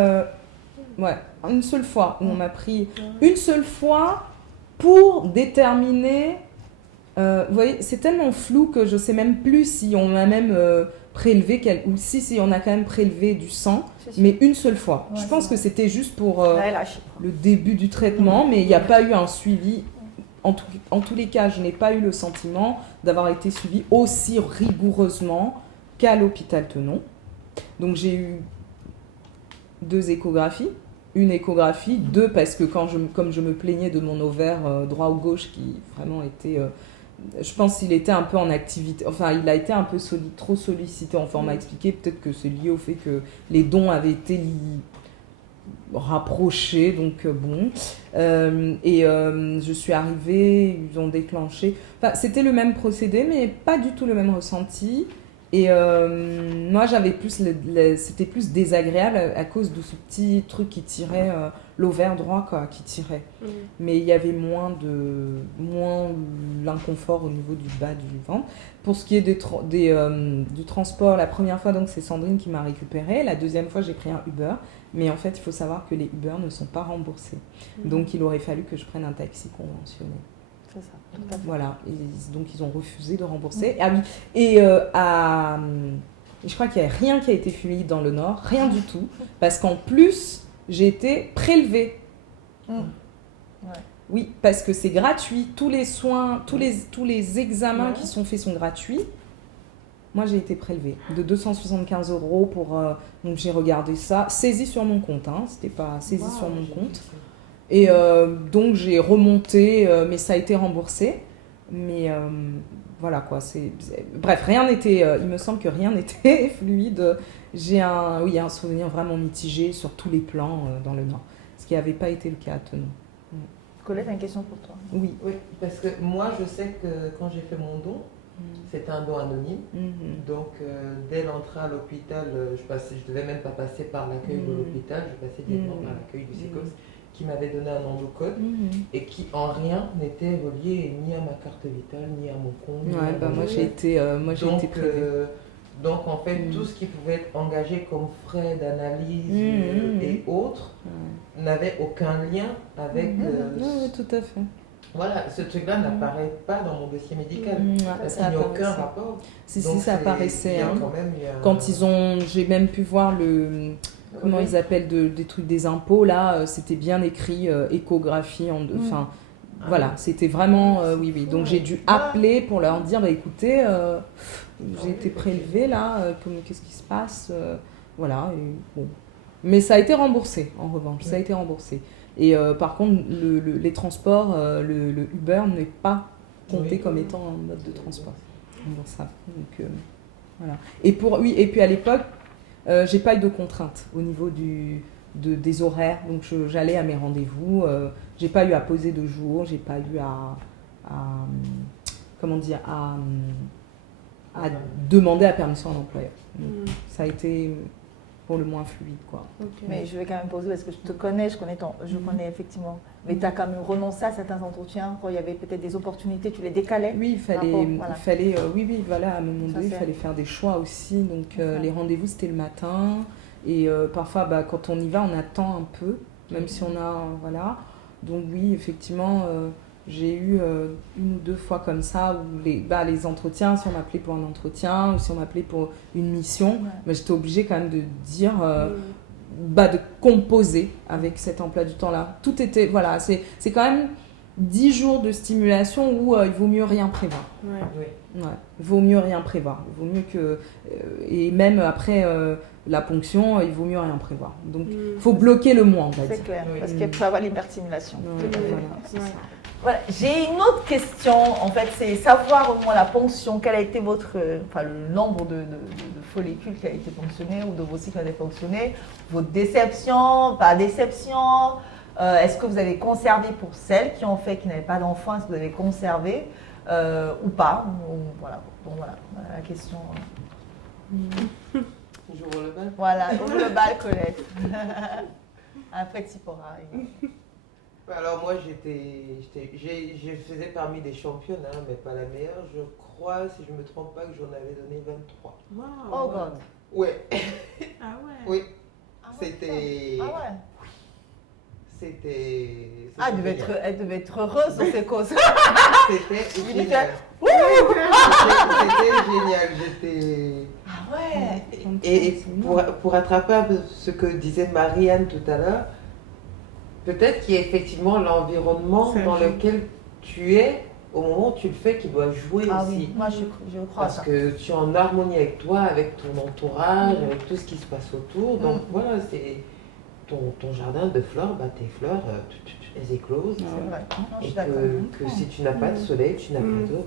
une seule fois où on m'a pris, une seule fois pour déterminer... vous voyez, c'est tellement flou que je ne sais même plus si on m'a même prélevé, ou si on a quand même prélevé du sang, mais une seule fois. Ouais, je pense que c'était juste pour le début du traitement, mais il n'y a pas eu un suivi. En tous les cas, je n'ai pas eu le sentiment d'avoir été suivie aussi rigoureusement qu'à l'hôpital Thonon. Donc j'ai eu 2 échographies. Une échographie, 2 parce que comme je me plaignais de mon ovaire droit ou gauche qui vraiment était... je pense qu'il était un peu en activité, enfin il a été un peu trop sollicité, enfin on m'a expliqué peut-être que c'est lié au fait que les dons avaient été rapprochés, donc bon. Je suis arrivée, ils ont déclenché, enfin c'était le même procédé mais pas du tout le même ressenti. Et moi, c'était plus désagréable à cause de ce petit truc qui tirait l'ovaire droit, quoi, qui tirait. Mais il y avait moins l'inconfort au niveau du bas du ventre. Pour ce qui est du transport, la première fois, donc, c'est Sandrine qui m'a récupérée. La deuxième fois, j'ai pris un Uber. Mais en fait, il faut savoir que les Uber ne sont pas remboursés. Donc, il aurait fallu que je prenne un taxi conventionné. C'est ça, tout à fait. Voilà, donc ils ont refusé de rembourser. Ah oui, et je crois qu'il n'y a rien qui a été fluide dans le Nord, rien du tout, parce qu'en plus, j'ai été prélevée. Mmh. Ouais. Oui, parce que c'est gratuit. Tous les soins, tous les examens qui sont faits sont gratuits. Moi, j'ai été prélevée de 275 € pour... donc, j'ai regardé ça, saisi sur mon compte. Hein, c'était pas saisi sur mon compte. Et donc, j'ai remonté, mais ça a été remboursé. Mais voilà, quoi. Bref, rien n'était... il me semble que rien n'était fluide. J'ai un souvenir vraiment mitigé sur tous les plans dans le Nord. Ce qui n'avait pas été le cas à Thonon. Colette a une question pour toi. Oui. Oui, parce que moi, je sais que quand j'ai fait mon don, c'était un don anonyme. Donc, dès l'entrée à l'hôpital, je devais même pas passer par l'accueil de l'hôpital, je passais directement par l'accueil du SICOS, qui m'avait donné un endocode et qui en rien n'était relié ni à ma carte vitale, ni à mon compte. Ouais, bah moi j'ai été prélevée. Donc en fait, tout ce qui pouvait être engagé comme frais d'analyse et autres n'avait aucun lien avec... Oui, tout à fait. Voilà, ce truc-là n'apparaît pas dans mon dossier médical. Parce qu'il n'y a aucun rapport. Si, ça apparaissait. Quand j'ai même pu voir comment ils appellent des trucs des impôts, là, c'était bien écrit échographie. Enfin, voilà, c'était vraiment... oui. Donc j'ai dû appeler pour leur dire, bah, écoutez, j'ai été prélevée là, qu'est-ce qui se passe voilà, et bon. Mais ça a été remboursé, en revanche, ça a été remboursé. Et par contre, les transports, le Uber n'est pas compté comme étant un mode de transport. Ça. Donc, voilà. Et puis à l'époque, j'ai pas eu de contraintes au niveau des horaires. Donc j'allais à mes rendez-vous. J'ai pas eu à poser de jour. J'ai pas eu à demander la permission à l'employeur. Ça a été pour le moins fluide, quoi. Okay. Mais je vais quand même poser parce que je te connais, je connais effectivement. Mais tu as quand même renoncé à certains entretiens quand il y avait peut-être des opportunités, tu les décalais. Oui, il fallait à un moment donné, il fallait faire des choix aussi. Donc les rendez-vous c'était le matin et parfois quand on y va, on attend un peu, même si on a voilà. Donc oui, effectivement. J'ai eu une ou deux fois comme ça où les entretiens, si on m'appelait pour un entretien ou si on m'appelait pour une mission, j'étais obligée quand même de dire, de composer avec cet emploi du temps-là. Tout était, voilà, c'est quand même 10 jours de stimulation où il vaut mieux rien prévoir. Il vaut mieux rien prévoir. Il vaut mieux que... et même après la ponction, il vaut mieux rien prévoir. Donc, il faut bloquer le mois, on va dire. C'est clair, parce qu'il faut avoir l'hyperstimulation. Voilà. J'ai une autre question, en fait, c'est savoir au moins la ponction, quel a été le nombre de follicules qui a été ponctionné ou de vos cycles qui a été ponctionné, votre déception, pas déception, est-ce que vous avez conservé pour celles qui n'avaient pas d'enfants, est-ce que vous avez conservé ou pas voilà. Donc voilà, la question. J'ouvre le bal. Voilà, ouvre le bal, Colette. Après Tsipora. Alors moi, je faisais parmi des championnes, mais pas la meilleure. Je crois, si je ne me trompe pas, que j'en avais donné 23. Wow. Oh God. Ouais. Ah ouais. Oui. C'était... Ah ouais. C'était... Elle devait être heureuse sur ses causes. C'était génial. C'était génial. J'étais... Ah ouais. Et pour attraper un peu ce que disait Marianne tout à l'heure, peut-être qu'il y a effectivement l'environnement dans lequel tu es au moment où tu le fais qui doit jouer aussi. Oui, moi je crois Parce que tu es en harmonie avec toi, avec ton entourage, avec tout ce qui se passe autour. Donc voilà, c'est ton jardin de fleurs, tes fleurs, elles éclosent. C'est vrai. Non, je Et suis d'accord. que si tu n'as pas de soleil, tu n'as pas d'eau,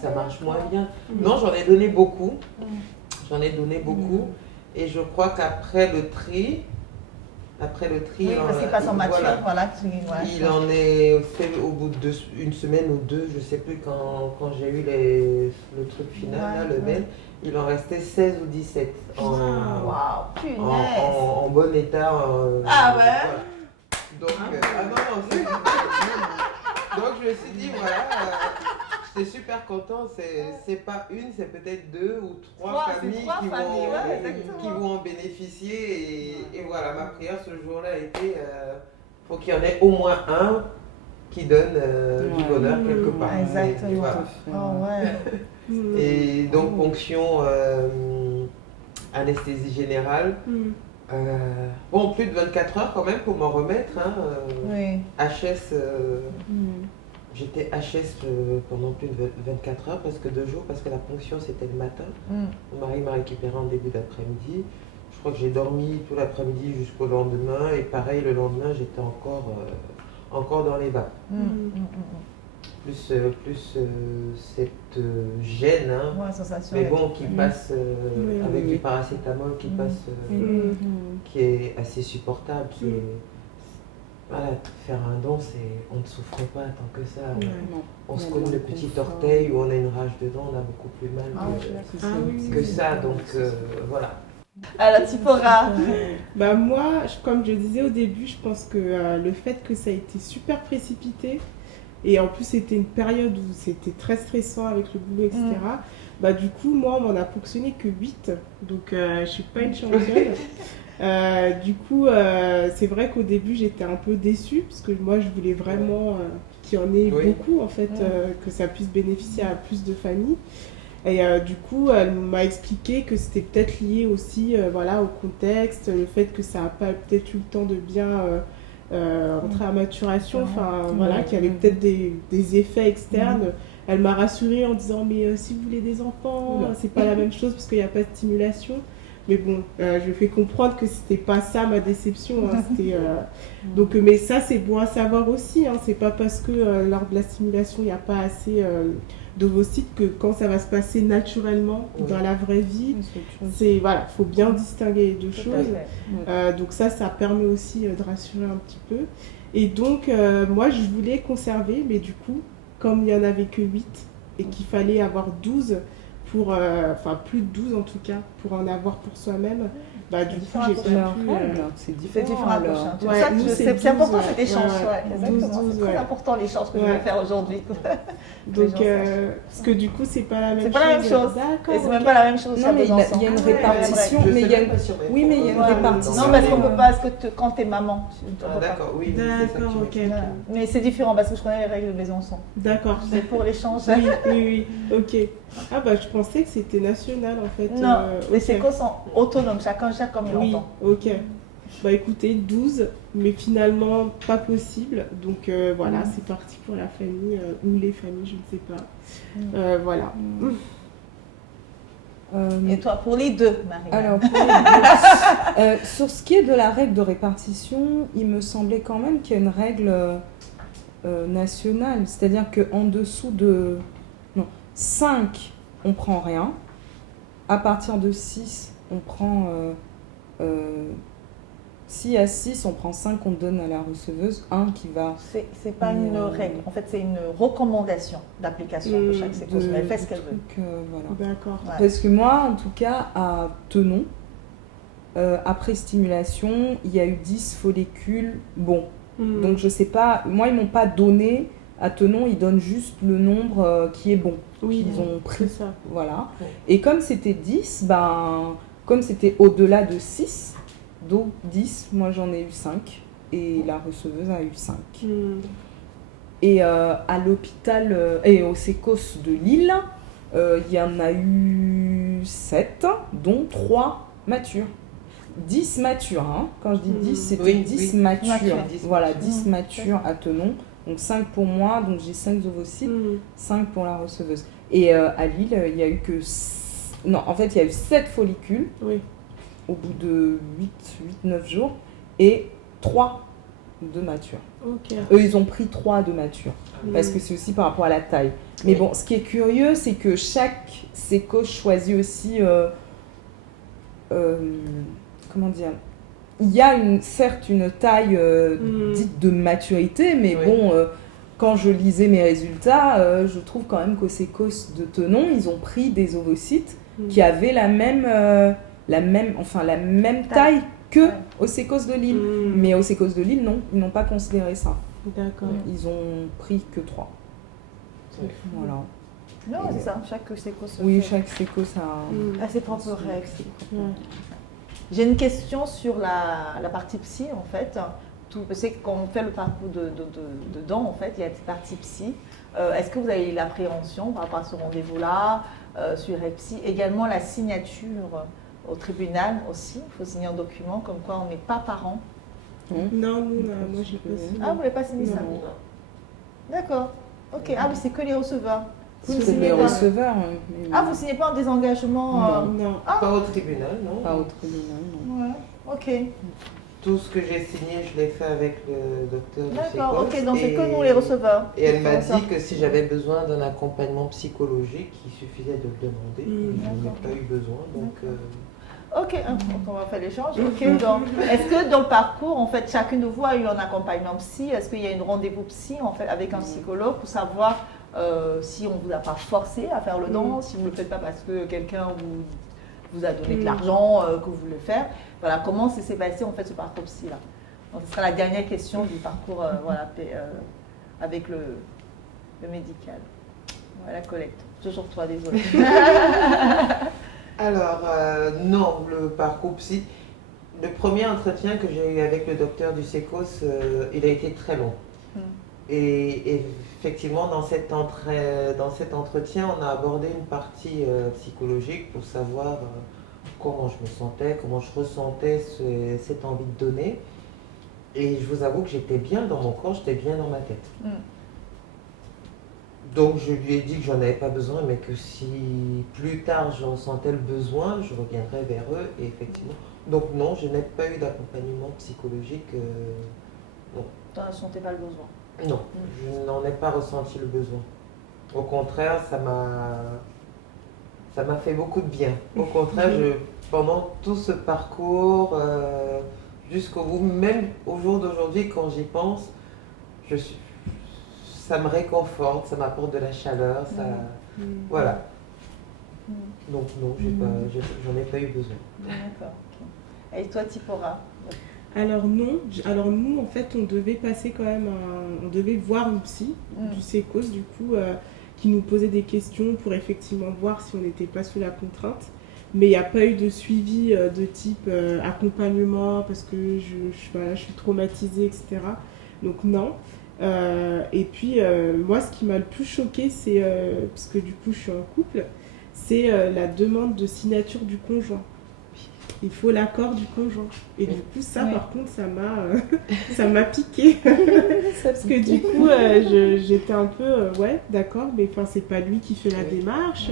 ça marche moins bien. Non, j'en ai donné beaucoup. Et je crois qu'après le tri, oui, parce qu'il passe en mature, il en est fait au bout d'une semaine ou deux, je ne sais plus quand j'ai eu le truc final, le mail, il en restait 16 ou 17 en bon état. Ah ouais. Voilà. Donc, donc je me suis dit, voilà, j'étais super content, c'est pas une, c'est peut-être 2 ou 3 familles qui vont en bénéficier. Et voilà, ma prière ce jour-là a été pour qu'il y en ait au moins un qui donne du bonheur quelque part. Exactement. Et voilà. Oh, ouais. Et donc ponction, anesthésie générale, Bon, plus de 24 heures quand même pour m'en remettre. Hein. Oui. HS, j'étais HS pendant plus de 24 heures, presque 2 jours, parce que la ponction c'était le matin. Mon mari m'a récupéré en début d'après-midi. Je crois que j'ai dormi tout l'après-midi jusqu'au lendemain, et pareil, le lendemain j'étais encore dans les bains. Plus cette gêne, hein, Ouais, sensation. mais bon, qui passe Oui, avec oui. du paracétamol, qui passe, qui est assez supportable. Voilà, faire un don, on ne souffre pas tant que ça. Non. On se Il y a cogne moins le de petit confort. orteil ou on a une rage dedans, on a beaucoup plus mal que ça. Donc voilà. Alors, Tsipora. Bah moi, comme je disais au début, je pense que le fait que ça a été super précipité, et en plus c'était une période où c'était très stressant avec le boulot, etc. Bah du coup, moi, on m'en a ponctionné que 8, donc je suis pas une championne. Du coup, c'est vrai qu'au début, j'étais un peu déçue, parce que moi, je voulais vraiment qu'il y en ait beaucoup, en fait, que ça puisse bénéficier à plus de familles. Et du coup, elle m'a expliqué que c'était peut-être lié aussi voilà, au contexte, le fait que ça n'a pas peut-être eu le temps de bien rentrer à maturation, enfin voilà, qu'il y avait peut-être des effets externes. Elle m'a rassurée en disant mais si vous voulez des enfants, c'est pas la même chose parce qu'il n'y a pas de stimulation. Mais bon, je lui ai fait comprendre que c'était pas ça ma déception. Hein, c'était, donc, mais ça, c'est bon à savoir aussi. Hein, c'est pas parce que lors de la stimulation, il n'y a pas assez d'ovocytes que quand ça va se passer naturellement dans la vraie vie, c'est voilà, faut bien distinguer les deux choses. Donc ça permet aussi de rassurer un petit peu. Et donc, moi, je voulais conserver, mais du coup, comme il n'y en avait que 8 et qu'il fallait avoir 12, enfin plus de 12 en tout cas, pour en avoir pour soi-même, bah du coup j'ai pas pu... C'est C'est différent à alors. prochain. Ouais, Ça, nous, c'est 12, important ouais. cet échange. Exactement. 12, C'est très important l'échange que je vais faire aujourd'hui. Donc, parce que du coup, c'est pas la même chose. C'est pas la même chose. D'accord. Et c'est même pas la même chose. Non, mais il y a une répartition. Je Mais sais il y a même pas sur mes oui, mais il y a une photos. répartition. Non, parce qu'on peut pas, parce que quand t'es maman, tu ne peux pas. D'accord, oui. c'est ça que D'accord, tu ok. m'expliques. Voilà. Mais c'est différent parce que je connais les règles de mes enfants. D'accord. C'est pour l'échange. Oui, ok. Ah bah je pensais que c'était national en fait. Non, les ok. sécos sont autonomes, chacun gère comme il Oui, entend. ok. Bah écoutez, 12, mais finalement pas possible. Donc voilà, c'est parti pour la famille, ou les familles, je ne sais pas. Voilà. Et toi, pour les deux, Marie? Alors, pour les deux, sur ce qui est de la règle de répartition, il me semblait quand même qu'il y a une règle nationale. C'est-à-dire qu'en dessous de 5, on prend rien. À partir de 6, on prend... si à 6, on prend 5, on donne à la receveuse. 1 qui va... C'est pas une règle, en fait, c'est une recommandation d'application de chaque sécos. Mais elle fait ce qu'elle veut. Voilà. D'accord. Ouais. Parce que moi, en tout cas, à Tenon, après stimulation, il y a eu 10 follicules. Bon, donc je sais pas, moi, ils m'ont pas donné... À Tenon, ils donnent juste le nombre qui est bon, Oui, qu'ils ont pris. c'est ça. Voilà. Ouais. Et comme c'était 10, comme c'était au-delà de 6, donc 10, moi j'en ai eu 5. Et la receveuse a eu 5. Et à l'hôpital et au sécos de Lille, il y en a eu 7, dont 3 matures. 10 matures, hein. Quand je dis 10, c'était 10 matures. Voilà, 10 matures à Tenon. Donc 5 pour moi, donc j'ai 5 ovocytes, 5 pour la receveuse. Et à Lille, il y a eu que... Non, en fait, il y a eu 7 follicules au bout de 8-9 jours et 3 de mature. Ok. Eux, ils ont pris 3 de mature parce que c'est aussi par rapport à la taille. Mais bon, ce qui est curieux, c'est que chaque sécos choisit aussi... comment dire ? Il y a certes une taille dite de maturité, mais bon, quand je lisais mes résultats, je trouve quand même qu'au sécos de Tenon, ils ont pris des ovocytes qui avaient la même taille que au sécos de Lille. Mais au sécos de Lille, non, ils n'ont pas considéré ça. D'accord. Ils ont pris que 3. Voilà. Non, c'est ça, chaque sécos. Oui, chaque sécos a... a ses propres règles. J'ai une question sur la partie psy, en fait. C'est quand on fait le parcours de dents, en fait, il y a cette partie psy. Est-ce que vous avez l'appréhension par rapport à ce rendez-vous-là, sur Repsy? Également la signature au tribunal aussi. Il faut signer un document comme quoi on n'est pas parent. Non, nous, moi, j'ai pas signé. Ah, vous n'avez pas signé ça? Non. D'accord. Ok. Ah, mais c'est que les receveurs. Vous ne C'est signez les pas. receveurs. Ah, vous ne signez pas un désengagement Non. Pas au tribunal, non. Pas au tribunal, non. Ouais. Ok. Tout ce que j'ai signé, je l'ai fait avec le docteur du D'accord. Sécos. Ok. Donc c'est que nous les receveurs. Et elle m'a Qui font ça. dit que si j'avais besoin d'un accompagnement psychologique, il suffisait de le demander. Je n'ai D'accord. pas eu besoin. Donc, Ok, donc on va faire l'échange. Ok, donc est-ce que dans le parcours, en fait, chacune de vous a eu un accompagnement psy? Est-ce qu'il y a une rendez-vous psy en fait avec un psychologue pour savoir si on vous a pas forcé à faire le don, si vous ne le faites pas parce que quelqu'un vous a donné de l'argent que vous voulez faire? Voilà, comment s'est passé en fait ce parcours psy là? Donc ce sera la dernière question du parcours avec le médical. Voilà, collecte. Toujours toi, désolée. Alors, non, le parcours psy. Le premier entretien que j'ai eu avec le docteur du Sécos, il a été très long. Et effectivement, dans cet entretien, on a abordé une partie psychologique pour savoir comment je me sentais, comment je ressentais cette envie de donner. Et je vous avoue que j'étais bien dans mon corps, j'étais bien dans ma tête. Donc je lui ai dit que j'en avais pas besoin, mais que si plus tard je ressentais le besoin, je reviendrais vers eux. Et effectivement, donc non, je n'ai pas eu d'accompagnement psychologique. Non. Tu n'en ressentais pas le besoin? Non, je n'en ai pas ressenti le besoin. Au contraire, ça m'a fait beaucoup de bien. Au contraire, pendant tout ce parcours, jusqu'au bout, même au jour d'aujourd'hui, quand j'y pense, ça me réconforte, ça m'apporte de la chaleur, voilà. Donc non, j'en ai pas eu besoin. D'accord. Okay. Et toi, Tipora? Alors non, nous en fait on devait passer quand même, on devait voir une psy du Sécos du coup qui nous posait des questions pour effectivement voir si on n'était pas sous la contrainte. Mais il n'y a pas eu de suivi de type accompagnement parce que je suis traumatisée, etc. Donc non. Et puis moi ce qui m'a le plus choquée c'est, parce que du coup je suis en couple, c'est la demande de signature du conjoint. Il faut l'accord du conjoint. Et du coup ça par contre ça m'a piqué. Parce que du coup j'étais un peu ouais d'accord, mais enfin c'est pas lui qui fait la démarche.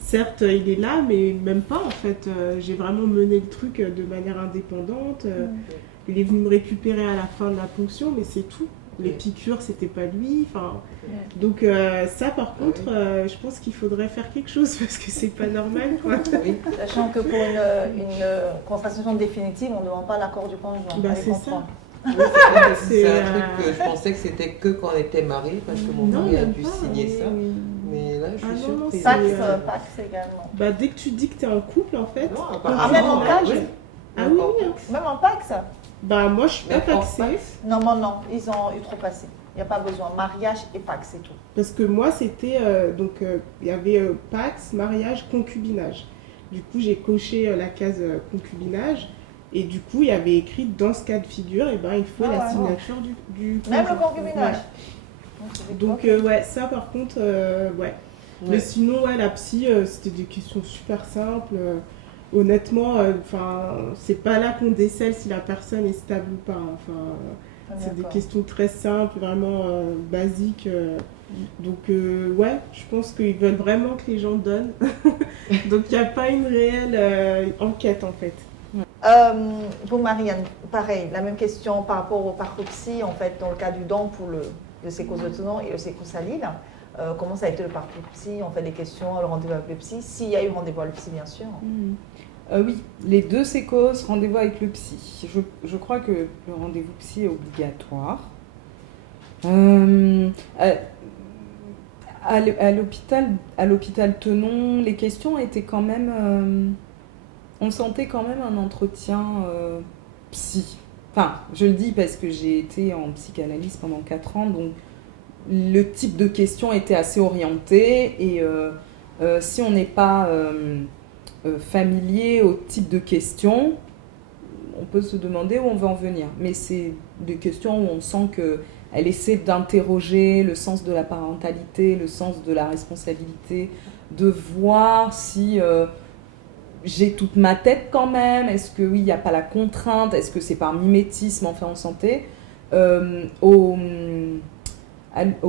Certes, il est là, mais même pas en fait. J'ai vraiment mené le truc de manière indépendante. Il est venu me récupérer à la fin de la ponction, mais c'est tout. Les piqûres, c'était pas lui. Donc ça, par contre, je pense qu'il faudrait faire quelque chose parce que c'est pas normal, quoi. Sachant que pour une contraception définitive, on ne demande pas l'accord du conjoint. C'est ça. Oui, c'est un truc que je pensais que c'était que quand on était mariés, parce que mon mari a dû signer ça. Mais là, je suis surprise. Pax également. Dès que tu dis que tu es en couple, en fait. Même en Pax? Ah oui, même en Pax? Moi, je suis pas paxée. Non, ils ont eu trop passé. Il n'y a pas besoin. Mariage et Pax, c'est tout. Parce que moi, c'était. Il y avait Pax, mariage, concubinage. Du coup, j'ai coché la case concubinage. Et du coup, il y avait écrit dans ce cas de figure, il faut la signature du même le concubinage. Donc, ça par contre, Mais sinon, la psy, c'était des questions super simples. Honnêtement, c'est pas là qu'on décèle si la personne est stable ou pas. C'est des questions très simples, vraiment basiques. Donc, je pense qu'ils veulent vraiment que les gens donnent. Donc, il n'y a pas une réelle enquête en fait. Pour Marianne, pareil, la même question par rapport au parcours psy, en fait, dans le cas du don pour le Sécos de Thonon et le Sécos à Lille. Comment ça a été le parcours psy? On fait des questions, le rendez-vous avec le psy, s'il y a eu rendez-vous avec le psy, bien sûr. Oui, les deux Sécos, rendez-vous avec le psy. Je crois que le rendez-vous psy est obligatoire. À l'hôpital Thonon, les questions étaient quand même... on sentait quand même un entretien psy. Enfin, je le dis parce que j'ai été en psychanalyse pendant 4 ans, donc le type de questions était assez orienté. Et si on n'est pas familier au type de questions, on peut se demander où on va en venir. Mais c'est des questions où on sent qu'elle essaie d'interroger le sens de la parentalité, le sens de la responsabilité, de voir si... j'ai toute ma tête quand même? Est-ce que oui, il n'y a pas la contrainte? Est-ce que c'est par mimétisme enfin en santé? Au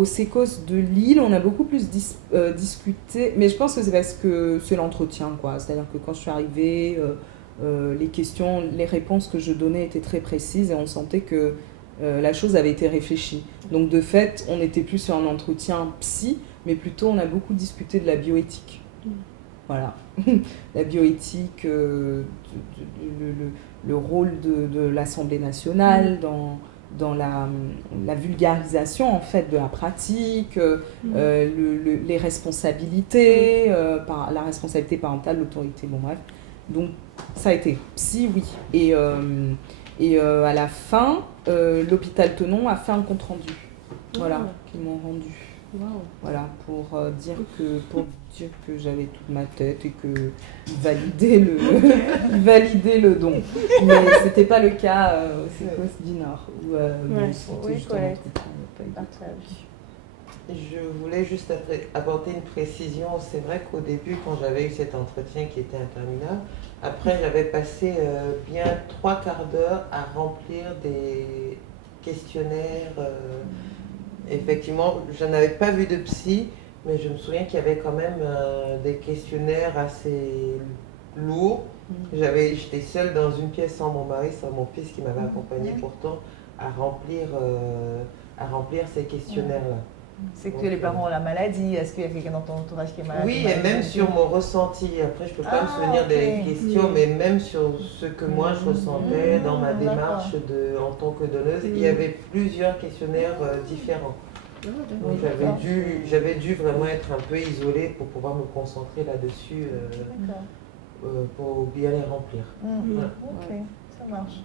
Sécos de Lille, on a beaucoup plus discuté, mais je pense que c'est parce que c'est l'entretien, quoi. C'est-à-dire que quand je suis arrivée, les questions, les réponses que je donnais étaient très précises et on sentait que la chose avait été réfléchie. Donc de fait, on n'était plus sur un entretien psy, mais plutôt on a beaucoup discuté de la bioéthique. Voilà, la bioéthique, le rôle de l'Assemblée nationale dans la vulgarisation en fait de la pratique, les responsabilités, la responsabilité parentale, l'autorité, bon bref. Donc ça a été psy, oui. Et à la fin, l'hôpital Tenon a fait un compte rendu, voilà, qu'ils m'ont rendu. Wow. Voilà, pour dire que j'avais toute ma tête et que validaient le don. Mais c'était pas le cas au Sécos du Nord où c'était juste un entretien, il n'y a pas eu de partage. Je voulais juste apporter une précision. C'est vrai qu'au début, quand j'avais eu cet entretien qui était interminable, après j'avais passé bien 3/4 d'heure à remplir des questionnaires. Effectivement, je n'avais pas vu de psy, mais je me souviens qu'il y avait quand même des questionnaires assez lourds. J'étais seule dans une pièce sans mon mari, sans mon fils qui m'avait accompagné pourtant à remplir ces questionnaires-là. C'est que les parents ont la maladie. Est-ce qu'il y a quelqu'un dans ton entourage qui est malade? Oui, et même sur mon ressenti. Après, je ne peux pas me souvenir des questions, mais même sur ce que moi je ressentais dans ma démarche en tant que donneuse, il y avait plusieurs questionnaires différents. Donc j'avais dû vraiment être un peu isolée pour pouvoir me concentrer là-dessus pour bien les remplir. Voilà. Ok, ça marche.